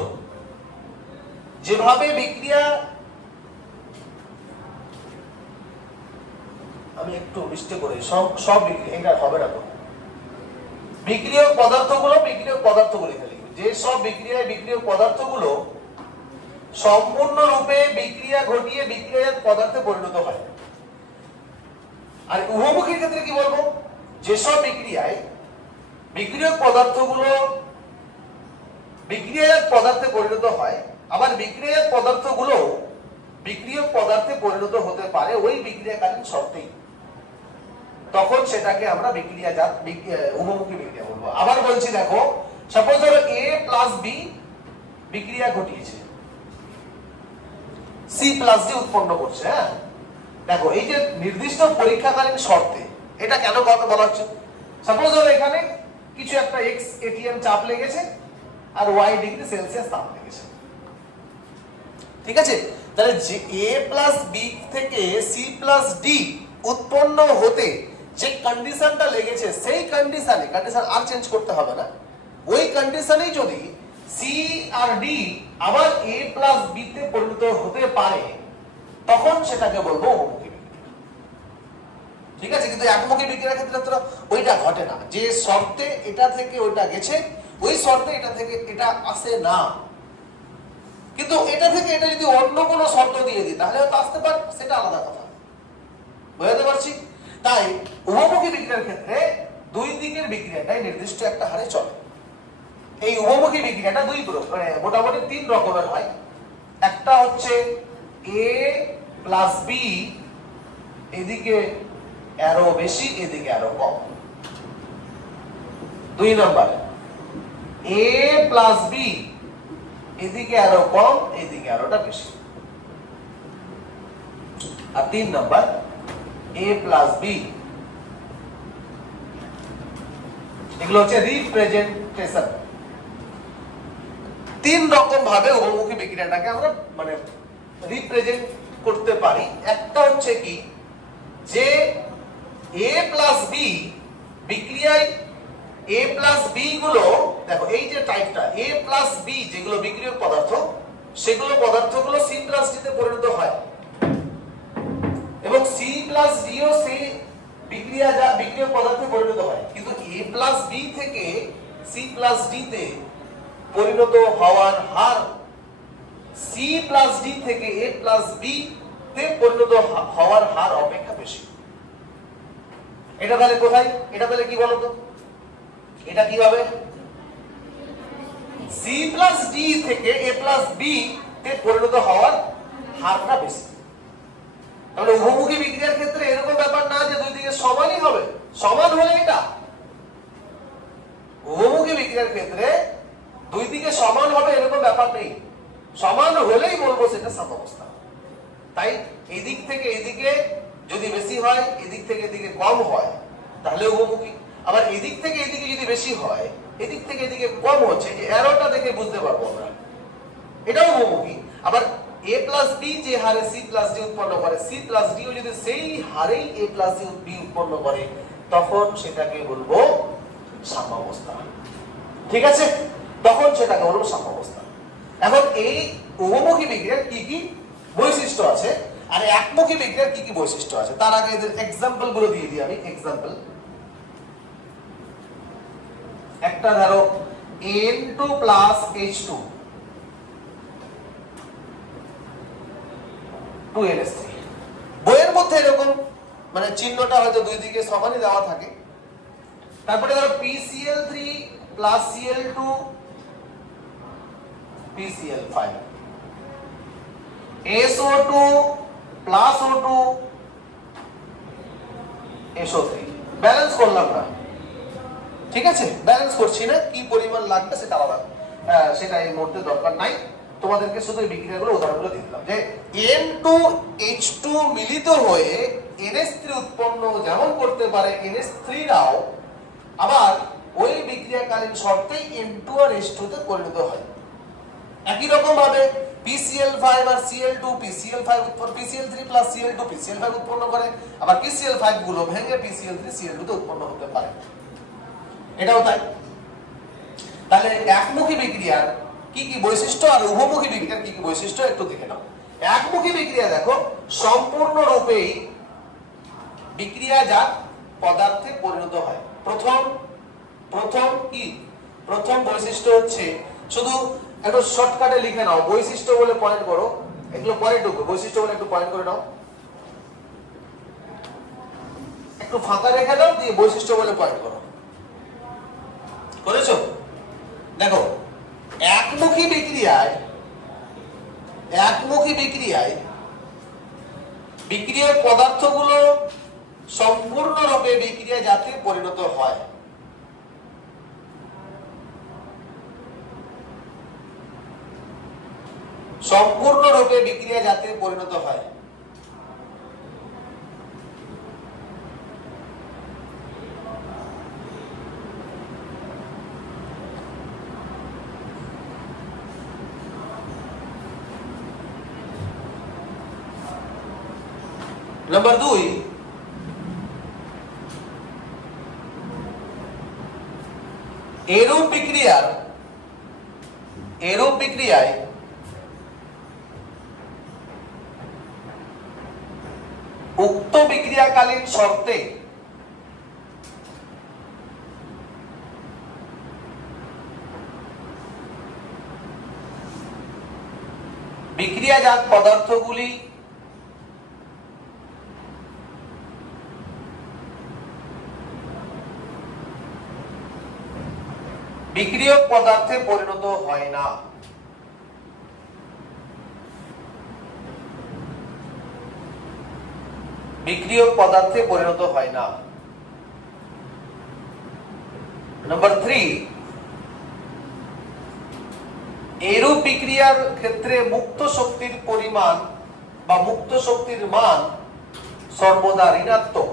যেভাবে বিক্রিয়া, আমি একটু মিস্টেক করে সব বিক্রিয়া এটা হবে না তো, বিক্রিয়ক পদার্থগুলো লিখি, যে সব বিক্রিয়ায় বিক্রিয়ক পদার্থগুলো সম্পূর্ণরূপে বিক্রিয়া ঘটিয়ে বিক্রিয়াজাত পদার্থে পরিণত হয়। আর উভমুখীর ক্ষেত্রে কি বলবো, যেসব বিক্রিয়ায় বিক্রিয়ক পদার্থগুলো বিক্রিয়াজাত পদার্থে পরিণত হয়, আবার বিক্রিয়াজাত পদার্থগুলো বিক্রিয়ক পদার্থে পরিণত হতে পারে ওই বিক্রিয়াকালীন শর্তেই, তখন সেটাকে আমরা বিক্রিয়াজাত উভমুখী বিক্রিয়া বলবো। আবার বলছি দেখো, সাপোজ ধরো A প্লাস B বিক্রিয়া ঘটিয়েছে, C প্লাস D উৎপন্ন করছে। হ্যাঁ দেখো, এই যে নির্দিষ্ট পরীক্ষাকালীন শর্তে, এটা কেন কথা বলা হচ্ছে, সাপোজ ধরো এখানে কিছু একটা x ATM চাপ লেগেছে আর y ডিগ্রি সেলসিয়াস তাপ লেগেছে, ঠিক আছে? তাহলে যে A প্লাস B থেকে C প্লাস D উৎপন্ন হতে যে কন্ডিশনটা লেগেছে, সেই কন্ডিশনে, কন্ডিশন আর চেঞ্জ করতে হবে না, ওই কন্ডিশনেই যদি C আর D আবার A প্লাস B তে পরিণত হতে পারে, তখন সেটাকে বলবো উভমুখী বিক্রিয়া, ঠিক আছে? কিন্তু একমুখী বিক্রিয়ার ক্ষেত্রে তো ওইটা ঘটে না, যে শর্তে এটা থেকে ওইটা গেছে, ওই শর্তে এটা থেকে এটা আসে না। কিন্তু এটা থেকে এটা যদি অন্য কোনো শর্ত দিয়ে দিই তাহলে হয়তো আসতে পারে, সেটা আলাদা কথা, বুঝতে পারছি? তাই উভমুখী বিক্রিয়ার ক্ষেত্রে দুই দিকের বিক্রিয়াটাই নির্দিষ্ট একটা হারে চলে। এই উভমুখী বিক্রিয়াটা মোটামুটি তিন রকমের হয়। একটা হচ্ছে A প্লাস B, এদিকে অ্যারো বেশি এদিকে অ্যারো কম। দুই নম্বর A প্লাস B, এদিকে অ্যারো কম এদিকে অ্যারোটা বেশি। আর তিন নম্বর A প্লাস B, এগুলো হচ্ছে রিপ্রেজেন্টেশন। তিন রকম ভাবে উভমুখী বিক্রিয়াটাকে আমরা মানে রিপ্রেজেন্ট করতে পারি। একটা হচ্ছে কি, যে A প্লাস B বিক্রিয়ায় A প্লাস B গুলো, দেখো এই যে টাইপটা A প্লাস B যেগুলো বিক্রিয়ক পদার্থ, সেগুলো পদার্থগুলো C প্লাস D তে পরিণত হয়, এবং C প্লাস D ও সেই বিক্রিয়ক পদার্থে পরিণত হয়। কিন্তু A প্লাস B থেকে C প্লাস D তে পরিণত হওয়ার হার C প্লাস D থেকে A প্লাস B তে পরিণত হওয়ার হার অপেক্ষা বেশি। এটা তাহলে কোথায়, এটা তাহলে কি বলতো, এটা কিভাবে C প্লাস D থেকে A প্লাস B তে পরিণত হওয়ার হারটা বেশি। তাহলে উভমুখী বিক্রিয়ার ক্ষেত্রে এরকম ব্যাপার না যে দুই দিকে দিকে সমানই হবে, সমান হলে এটা। উভমুখী বিক্রিয়ার ক্ষেত্রে দুই দিকে সমান হবে এরকম ব্যাপার নেই, সমান হলেই বলবো সেটা সাম্যাবস্থা। তাই এদিক থেকে এদিকে যদি বেশি হয়, এদিক থেকে এদিকে কম হয়, তাহলে উভমুখী। আবার এদিক থেকে এদিকে যদি বেশি হয়, এদিক থেকে এদিকে কম হচ্ছে, যে অ্যারোটা দেখে বুঝতে পারবো আমরা, এটাও উভমুখী। আবার a প্লাস b যে হারে c প্লাস d উৎপন্ন করে, c প্লাস d যদি সেই হারেই a প্লাস b উৎপন্ন করে, তখন সেটাকে বলবো সাম্যাবস্থা। ঠিক আছে, তখন সেটাকে বলবো সাম্যাবস্থা। এখন এই উভমুখী বিক্রিয়ার কি কি বৈশিষ্ট্য আছে আর একমুখী বিক্রিয়ার কি কি বৈশিষ্ট্য আছে, তার আগে এদের এক্সাম্পল গুলো দিয়ে দিই আমি। এক্সাম্পল, একটা ধরো N2 প্লাস H2 2NH3, বইয়ের মধ্যে এরকম মানে চিহ্নটা হয়তো দুই দিকে সমানই দেওয়া থাকে। তারপরে ধরো PCl3 plus Cl2 PCl5, SO2 plus O2 SO3। Balance করলাম না, ঠিক আছে, ব্যালেন্স করছি না, কি পরিমাণ লাগবে সেটা আলাদা, সেটা এই মুহূর্তে দরকার নাই। তোমাদেরকে শুধু এই বিক্রিয়াগুলো উদাহরণগুলো দিয়ে দিলাম যে N2H2 মিলিত হয়ে NH3 উৎপন্ন যেমন করতে পারে, NH3রাও আবার ওই বিক্রিয়াকালীন শর্তেই N2 আর H2 তে পরিণত হয়। একই রকম ভাবে PCl5 আর Cl2 PCl5 উৎপন্ন, PCl3 প্লাস Cl2 PCl5 উৎপন্ন করে, আবার PCl5 গুলো ভেঙে PCl3 Cl2 তে উৎপন্ন হতে পারে, এটাও তাই। তাহলে একমুখী বিক্রিয়ার কি কি বৈশিষ্ট্য আর উভমুখী বিক্রিয়ার কি কি বৈশিষ্ট্য একটু দেখে নাও। একমুখী বিক্রিয়া দেখো সম্পূর্ণরূপেই বিক্রিয়াজাত পদার্থে পরিণত হয়। প্রথম বৈশিষ্ট্য হচ্ছে, শুধু একটু শর্টকাটে লিখে নাও, বৈশিষ্ট্য বলে পয়েন্ট করো, এগুলো পরে ঢুকবে, বৈশিষ্ট্য বলে একটু পয়েন্ট করে নাও, একটু ফাঁকা রেখে দাও, দিয়ে বৈশিষ্ট্য বলে পয়েন্ট করো। করেছো? দেখো একমুখী বিক্রিয়ায় বিক্রিয়ার পদার্থগুলো সম্পূর্ণরূপে বিক্রিয়া জাতে পরিণত হয়। সম্পূর্ণরূপে বিক্রিয়া জাতে পরিণত হয়। নাম্বার 2, এরূপ বিক্রিয়ায় উক্ত বিক্রিয়াকালীন শর্তে বিক্রিয়াজাত পদার্থগুলি বিক্রিয়ক পদার্থে পরিণত হয় না। বিক্রিয়ক পদার্থে পরিণত হয় না। নাম্বার 3, এরূপ বিক্রিয়ার ক্ষেত্রে মুক্ত শক্তির পরিমাণ বা মুক্ত শক্তির মান সর্বদা ঋণাত্মক।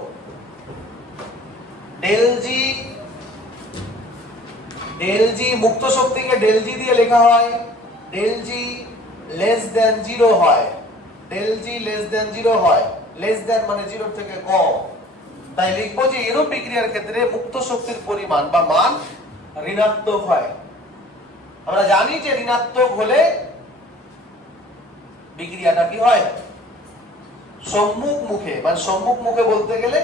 ডেল জি মুক্ত শক্তিকে ডেল জি দিয়ে লেখা হয়, ডেল জি লেস দেন 0 হয়, ডেল জি লেস দেন 0 হয়, লেস দেন মানে 0 থেকে কম। তাই লিখবো যে এরূপ বিক্রিয়ার ক্ষেত্রে মুক্ত শক্তির পরিমাণ বা মান ঋণাত্মক হয়। আমরা জানি যে ঋণাত্মক হলে বিক্রিয়াটা কি হয়, সম্মুখ মুখে, মানে সম্মুখ মুখে বলতে গেলে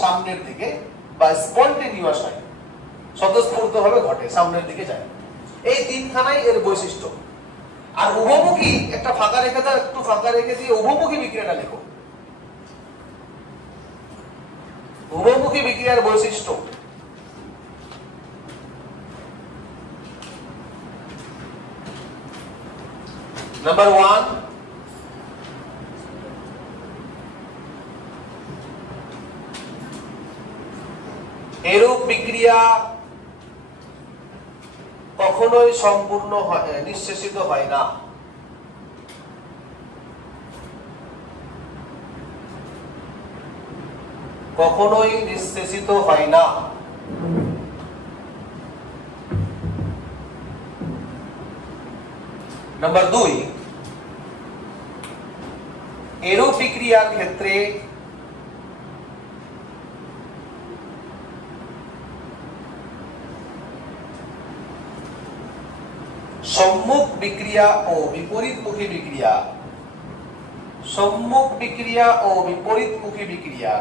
সামনের দিকে, বা স্পন্টেনিয়াস হয়, স্বতঃস্ফূর্তভাবে ঘটে, সামনের দিকে যায়। এই তিনখানাই এর বৈশিষ্ট্য। আর উভমুখী, একটা ফাঁকা রেখে দাও, একটু ফাঁকা রেখে দিয়ে উভমুখী বিক্রিয়াটা লেখো। উভমুখী বিক্রিয়ার বৈশিষ্ট্য, নাম্বার 1, এরূপ বিক্রিয়া কখনোই সম্পূর্ণ নিঃশেষিত হয় না। কখনোই নিঃশেষিত হয় না। নাম্বার 2, এরূপ বিক্রিয়ার ক্ষেত্রে সম্মুখ বিক্রিয়া ও বিপরীতমুখী বিক্রিয়া, সম্মুখ বিক্রিয়া ও বিপরীতমুখী বিক্রিয়া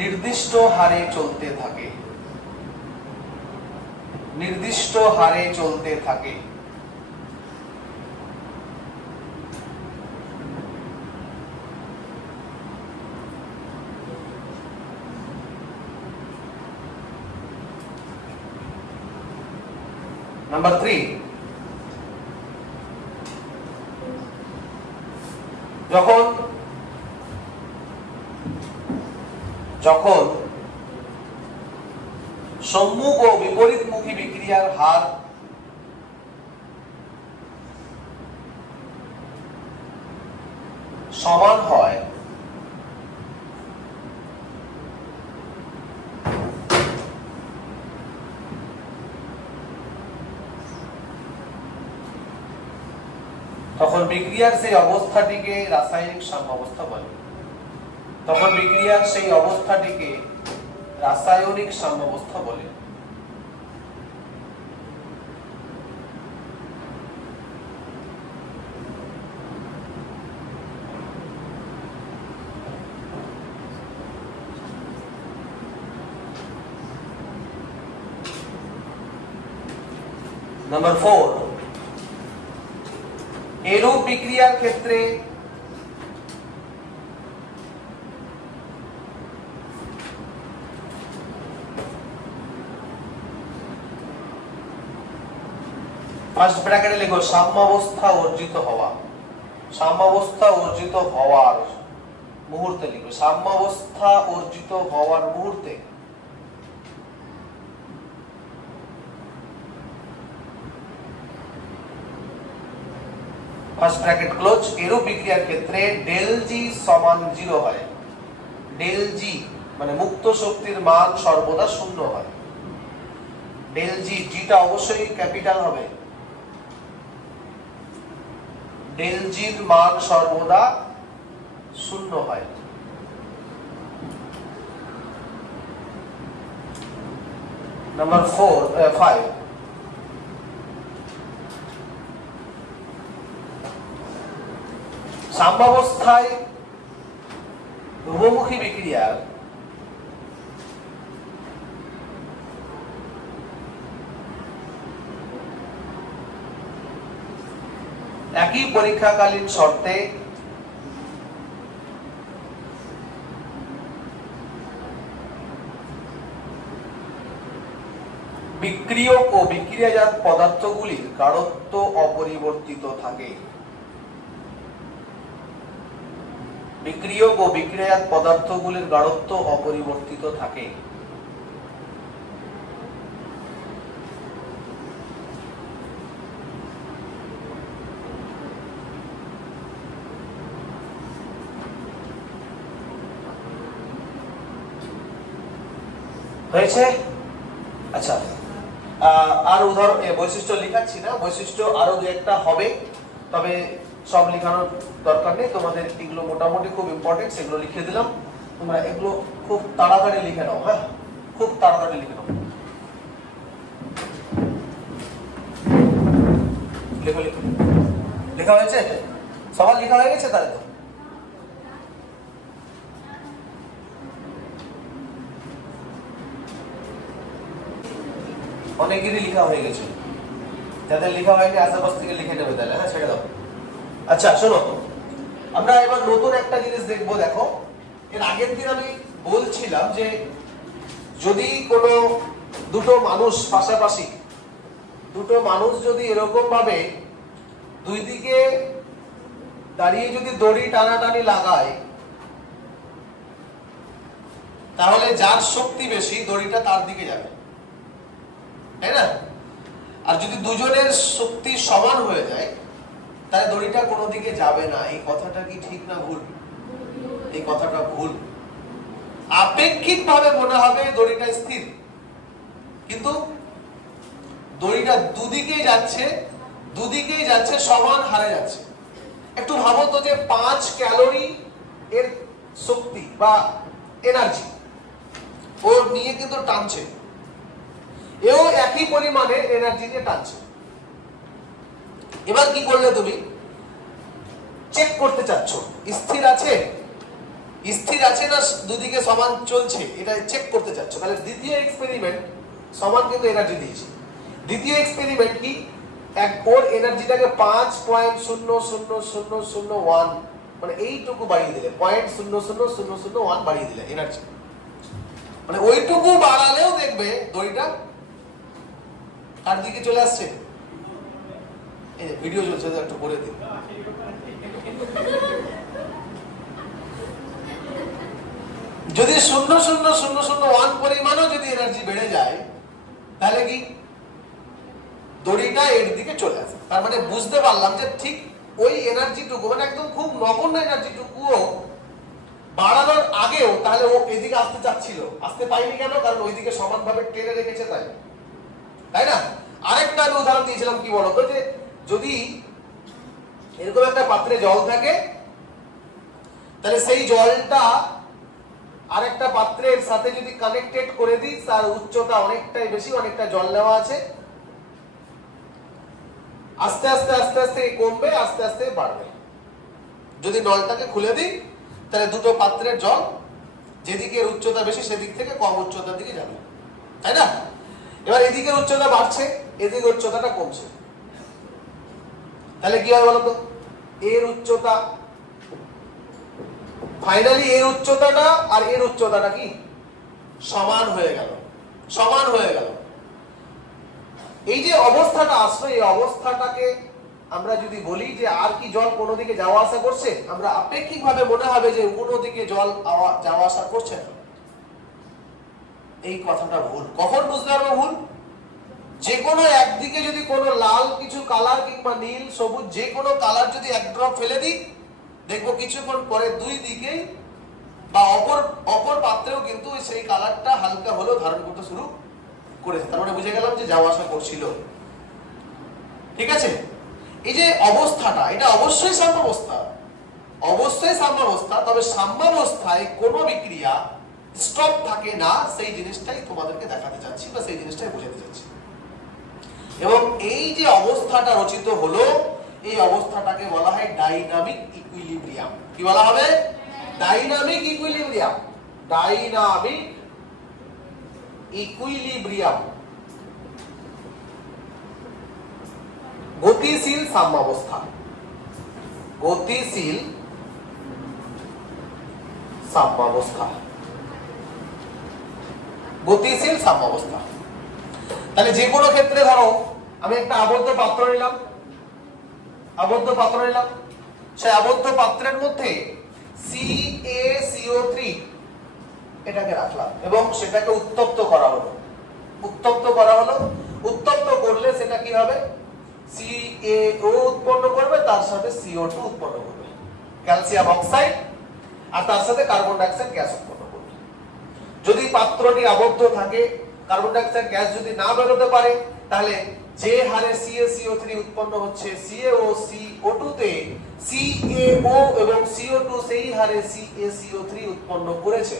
নির্দিষ্ট হারে চলতে থাকে, নির্দিষ্ট হারে চলতে থাকে। নাম্বার 3, যখন সম্মুখ ও বিপরীতমুখী বিক্রিয়ার হার সমান হয় তখন বিক্রিয়ার সেই অবস্থাটিকে রাসায়নিক সাম্যাবস্থা বলে। তখন বিক্রিয়ার সেই অবস্থাটিকে রাসায়নিক সাম্যাবস্থা বলে। নাম্বার 4, এরূপ বিক্রিয়ার ক্ষেত্রে ফার্স্ট ব্র্যাকেটে লিখো সাম্যাবস্থা অর্জিত হওয়া। সাম্যাবস্থা অর্জিত হওয়ার মুহূর্তে লিখো সাম্যাবস্থা অর্জিত হওয়ার মুহূর্তে ফার্স্ট ব্র্যাকেট ক্লোজ। এরূপ বিক্রিয়ার ক্ষেত্রে ডেল জি সমান 0 হয়। ডেল জি মানে মুক্ত শক্তির মান সর্বদা 0 হয়। ডেল জি, জিটা অবশ্যই ক্যাপিটাল হবে। ডেল জির মান সর্বদা 0 হয়। নাম্বার 5, সাম্যাবস্থায় উভমুখী বিক্রিয়ার একই পরীক্ষাকালীন শর্তে বিক্রিয়ক ও বিক্রিয়াজাত পদার্থগুলির গাঢ়ত্ব অপরিবর্তিত থাকে। বিক্রিয়ক ও বিক্রিয়াজাত পদার্থগুলির গাঢ়ত্ব অপরিবর্তিত থাকে। হয়েছে? আচ্ছা, আর উদাহরণ বৈশিষ্ট্য লিখাচ্ছি না, বৈশিষ্ট্য আরো দু একটা হবে, তবে সব লেখানোর দরকার নেই। তোমাদের এগুলো মোটামুটি খুব ইম্পর্টেন্ট, সেগুলো লিখে দিলাম। তোমরা এগুলো খুব তাড়াতাড়ি লিখে নাও। হ্যাঁ, খুব তাড়াতাড়ি লিখে নাও। লেখো লেখো। লেখা হয়েছে? সবার লেখা হয়ে গেছে? তাহলে তো অনেকেরই লেখা হয়ে গেছে। যাদের লেখা হয়নি আশেপাশ থেকে লিখে নেবে তাহলে। হ্যাঁ, ছেড়ে দাও। আচ্ছা শোনো, আমরা এবার নতুন একটা জিনিস দেখবো। দেখো, এর আগের দিন আমি বলছিলাম যে যদি কোনো দুটো মানুষ পাশাপাশি, দুটো মানুষ যদি এরকম ভাবে দুই দিকে দাঁড়িয়ে যদি দড়ি টানাটানি লাগায়, তাহলে যার শক্তি বেশি দড়িটা তার দিকে যাবে, তাই না? আর যদি দুজনের শক্তি সমান হয়ে যায় তাহলে দড়িটা কোনো দিকে যাবে না। এই কথাটা কি ঠিক না ভুল? এই কথাটা ভুল। আপেক্ষিকভাবে মনে হবে দড়িটা স্থির, কিন্তু দড়িটা দুদিকেই যাচ্ছে, সমান হারে যাচ্ছে। একটু ভাবো তো যে 5 ক্যালোরি এর শক্তি বা এনার্জি ও নিয়ে কিন্তু টানছে, এও একই পরিমাণে এনার্জি দিয়ে টানছে। এবার কি করলে তুমি চেক করতে চাচ্ছ স্থির আছে না দুদিকে সমান চলছে, এটা চেক করতে চাচ্ছ। তাহলে দ্বিতীয় এক্সপেরিমেন্ট সমান কিন্তু এনার্জি দিয়েছে। দ্বিতীয় এক্সপেরিমেন্ট কি, ওর এনার্জিটাকে 5.00001 মানে এইটুকু বাড়িয়ে দিলে, 0.00001 বাড়িয়ে দিলে এনার্জি, মানে ওইটুকু বাড়ালেও দেখবে দড়িটা তার দিকে চলে আসছে। এই ভিডিও চলছে, একটু করে দিন। যদি 0.00001 পরিমাণও যদি এনার্জি বেড়ে যায় তাহলে কি দড়িটা এর দিকে চলে আসে। তার মানে বুঝতে পারলাম যে ঠিক ওই এনার্জিটুকু, মানে একদম খুব নগণ্য এনার্জিটুকুও বাড়ানোর আগেও তাহলে ও এদিকে আসতে চাচ্ছিল, আসতে পাইনি কেন? কারণ ওইদিকে সমানভাবে টেনে রেখেছে, তাই না? আরেকটা আমি উদাহরণ দিয়েছিলাম, কি বলতো, যে যদি এরকম একটা পাত্রে জল থাকে তাহলে সেই জলটা আরেকটা পাত্রের সাথে যদি কানেক্টেড করে দিই, তার উচ্চতা অনেকটাই বেশি, অনেকটা জল নেওয়া আছে, আস্তে আস্তে আস্তে আস্তে কমবে, আস্তে আস্তে বাড়বে। যদি নলটাকে খুলে দিই তাহলে দুটো পাত্রের জল যেদিকে উচ্চতা বেশি সেদিক থেকে কম উচ্চতার দিকে যাবে, তাই না? এবার এদিকে উচ্চতা বাড়ছে, এদিকে উচ্চতাটা কমছে, তাহলে কি হয় বলতো? এর উচ্চতা ফাইনালি এর উচ্চতাটা আর এর উচ্চতাটা কি সমান হয়ে গেল। এই যে অবস্থাটা আসলো, এই অবস্থাটাকে আমরা যদি বলি যে আর কি জল কোনো দিকে যাওয়া আসা করছে, আমরা আপেক্ষিকভাবে মনে হবে যে কোনো দিকে জল যাওয়া আসা করছে না। এই কথাটা ভুল। কখন বুঝতে পারবো ভুল? যে কোনো একদিকে যদি কোনো লাল কিছু কালার কিংবা নীল সবুজ যে কোনো কালার যদি এক ড্রপ ফেলে দিই, দেখবো কিছুক্ষণ পরে দুই দিকে বা অপর পাত্রেও কিন্তু সেই কালারটা হালকা হলেও ধারণ করতে শুরু করেছে। তার মানে বুঝে গেলাম যে যাওয়া আসা করছিল। ঠিক আছে? এই যে অবস্থাটা, এটা অবশ্যই সাম্যাবস্থা, তবে সাম্যাবস্থায় কোনো বিক্রিয়া স্টপ থাকে না, সেই জিনিসটাই তোমাদেরকে দেখাতে চাচ্ছি বা সেই জিনিসটাই বোঝাতে চাচ্ছি। এবং এই যে অবস্থাটা রচিত হলো, এই অবস্থাটাকে বলা হয় ডাইনামিক ইকুইলিব্রিয়াম। কি বলা হবে? ডাইনামিক ইকুইলিব্রিয়াম, গতিশীল সাম্যাবস্থা। তাহলে যে কোনো ক্ষেত্রে ধরো আমি একটা আবদ্ধ পাত্র নিলাম, সেই আবদ্ধ পাত্রের মধ্যে CaCO3 এটাকে রাখলাম এবং সেটাকে উত্তপ্ত করা হলো। উত্তপ্ত করলে সেটা কি হবে? CaO উৎপন্ন করবে, তার সাথে CO2 উৎপন্ন করবে, ক্যালসিয়াম অক্সাইড, আর তার সাথে কার্বন ডাই অক্সাইড গ্যাস উৎপন্ন করবে। যদি পাত্রটি আবদ্ধ থাকে, কার্বন ডাই অক্সাইড গ্যাস যদি না বেরোতে পারে, তাহলে যে হারে CaCO3 উৎপন্ন হচ্ছে CaO2 তে CaO এবং CO2 সেই হারে CaCO3 উৎপন্ন করেছে।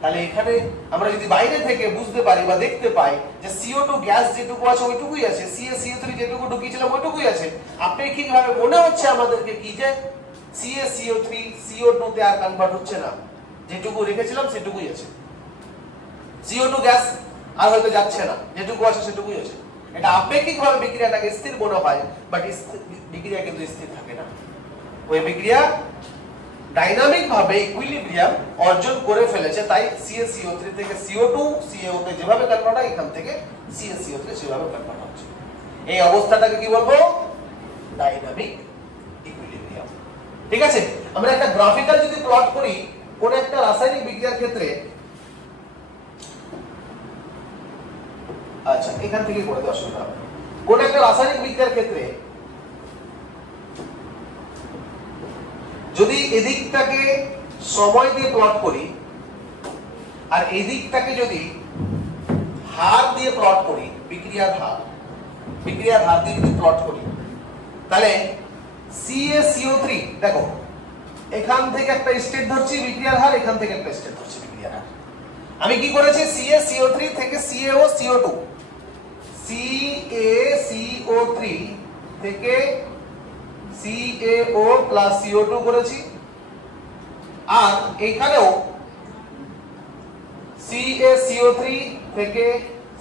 তাহলে এখানে আমরা যদি বাইরে থেকে বুঝতে পারি বা দেখতে পাই যে CO2 গ্যাস যেটুকু আছে ওইটুকুই আছে, CaCO3 যেটুকু ঢুকিয়েছিলাম ওইটুকুই আছে, আপেক্ষিকভাবে মনে হচ্ছে আমাদেরকে কি যে CaCO3 CO2 তে আর কনভার্ট হচ্ছে না, যেটুকু রেখেছিলাম সেটুকুই আছে। CO2 গ্যাস আর হয়তো যাচ্ছে না, যেটুকু আছে সেটুকুই আছে। এটা আপেক্ষিকভাবে বিক্রিয়াটাকে স্থির মনে হয়, বাট বিক্রিয়া কিন্তু স্থির থাকে না। ওই বিক্রিয়া ডাইনামিক ভাবে ইকুইলিব্রিয়াম অর্জন করে ফেলেছে। তাই CaCO3 থেকে CO2 CaO তে যেভাবে কনভার্ট হয়, এখান থেকে CaCO3 সেভাবে কনভার্ট হচ্ছে। এই অবস্থাটাকে কি বলবো? Dynamic equilibrium. ঠিক আছে? আমরা একটা গ্রাফিক্যাল যদি প্লট করি কোন একটা রাসায়নিক বিক্রিয়ার ক্ষেত্রে, আচ্ছা এখান থেকে করে দেওয়া অসুবিধা হবে। কোন একটা রাসায়নিক বিক্রিয়ার ক্ষেত্রে যদি এদিকটাকে সময় দিয়ে প্লট করি আর এই দিকটাকে যদি হার দিয়ে প্লট করি, বিক্রিয়ার হার দিয়ে যদি প্লট করি, তাহলে CaCO3 দেখো এখান থেকে একটা স্টেট ধরছি বিক্রিয়ার হার, এখান থেকে একটা স্টেট ধরছি বিক্রিয়ার হার। আমি কি করেছি CaCO3 থেকে CaO থেকে CaO প্লাস CO2 করেছি, আর এখানেও CaCO3 থেকে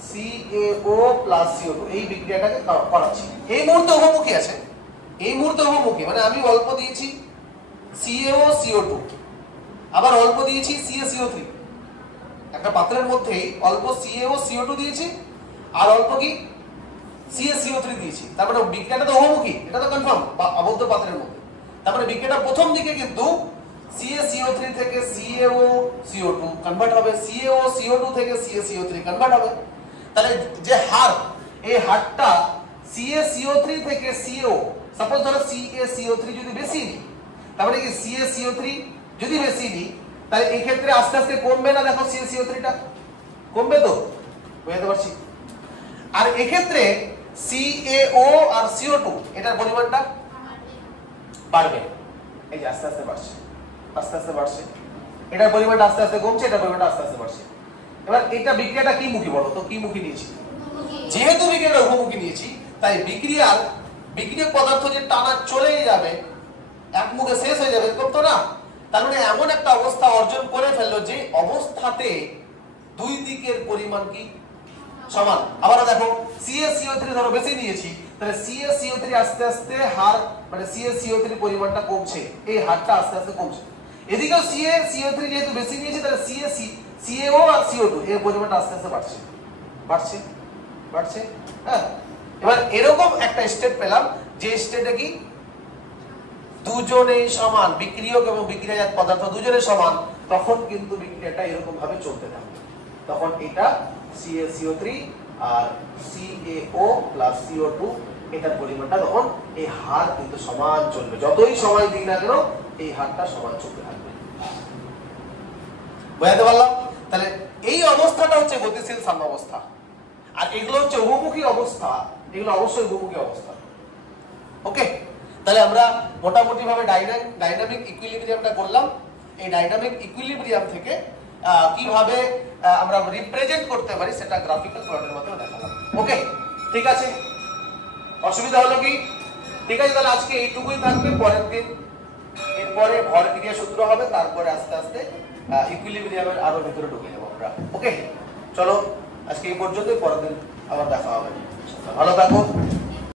CaO প্লাস CO2 এই বিক্রিয়াটাকে করাচ্ছি। এই মুহূর্তে অভিমুখী আছে, এই মুহূর্তে অভিমুখী, মানে আমি অল্প দিয়েছি CaO CO2, আবার অল্প দিয়েছি CaCO3। একটা পাত্রের মধ্যেই অল্প CaO CO2 দিয়েছি আর অল্প কি CaCO3 দিয়েছি। তারপরে বিক্রিয়াটা তো অভিমুখী, এটা তো কনফার্ম আবদ্ধ পাত্রের মধ্যে। তারপরে বিক্রিয়াটা প্রথম দিকে কিন্তু CaCO3 থেকে CaOCO2 কনভার্ট হবে, CaOCO2 থেকে CaCO3 কনভার্ট হবে। তাহলে যে হার, এই হারটা CaCO3 থেকে CO, সাপোজ ধরো CaCO3 যদি বেশি নিই, তারপরে কি CaCO3 যদি বেশি নিই, তাহলে এই ক্ষেত্রে আস্তে আস্তে কমবে না? দেখো CaCO3টা কমবে তো, বুঝতে পারছি। আর এই ক্ষেত্রে CaO আর CO2 এটার পরিমাণটা বাড়বে, এই যে আস্তে আস্তে বাড়ছে, আস্তে আস্তে বাড়ছে, এটার পরিমাণটা আস্তে আস্তে কমছে, এটার পরিমাণটা আস্তে আস্তে বাড়ছে। এবার এটা বিক্রিয়াটা কি মুখী বলো তো, কি মুখী নিয়েছি? যেহেতু বিক্রিয়াটা উপমুখী নিয়েছি, তাই বিক্রিয়ক পদার্থ যে টানা চলেই যাবে, এক মুখে শেষ হয়ে যাবে, করতো না? তার মানে এমন একটা অবস্থা অর্জন করে ফেললো যে অবস্থাতে দুই দিকের পরিমাণ কি সমান। আবার দেখো CaCO3 ধরো বেশি নিয়েছি, তাহলে CaCO3 আস্তে আস্তে হার, মানে CaCO3 পরিমাণটা কমছে, এই হারটা আস্তে আস্তে কমছে। এদিকেও CaCO3 যেহেতু বেশি নিয়েছি, তাহলে CaO আর CO2 এর পরিমাণটা আস্তে আস্তে বাড়ছে, বাড়ছে, বাড়ছে। হ্যাঁ, এবার এরকম একটা স্টেট পেলাম যে স্টেটে কি দুজনেই সমান, বিক্রিয়ক এবং বিক্রিয়াজাত পদার্থ দুজনেই সমান, তখন কিন্তু বিক্রিয়াটা এরকম ভাবে চলতে থাকবে। তখন এটা CaCO3 আর CaO প্লাস CO2 এটার পরিমাণটা তখন এই হার কিন্তু সমান চলবে, যতই সময় দিই না কেন এই হারটা সমান চলতে থাকবে। বুঝতে পারলাম? তাহলে এই অবস্থাটা হচ্ছে গতিশীল সাম্যাবস্থা, আর এগুলো হচ্ছে বহুমুখী অবস্থা, এগুলো অবশ্যই বহুমুখী অবস্থা। ওকে, তাহলে আমরা মোটামুটি ভাবে ডাইনামিক ইকুইলিব্রিয়ামটা করলাম। এই ডাইনামিক ইকুইলিব্রিয়াম থেকে কিভাবে আমরা রিপ্রেজেন্ট করতে পারি সেটা গ্রাফিক্যাল প্লটের মাধ্যমে দেখালাম। ওকে, ঠিক আছে, অসুবিধা হলো কি? ঠিক আছে, তাহলে আজকে এইটুকুই থাকবে। পরের দিন এরপরে ভর ক্রিয়া সূত্র হবে, তারপরে আস্তে আস্তে ইকুইলিব্রিয়ামের আরো ভিতরে ঢুকে যাবো আমরা। ওকে, চলো আজকে এই পর্যন্তই, পরের দিন আবার দেখা হবে। ভালো থাকো।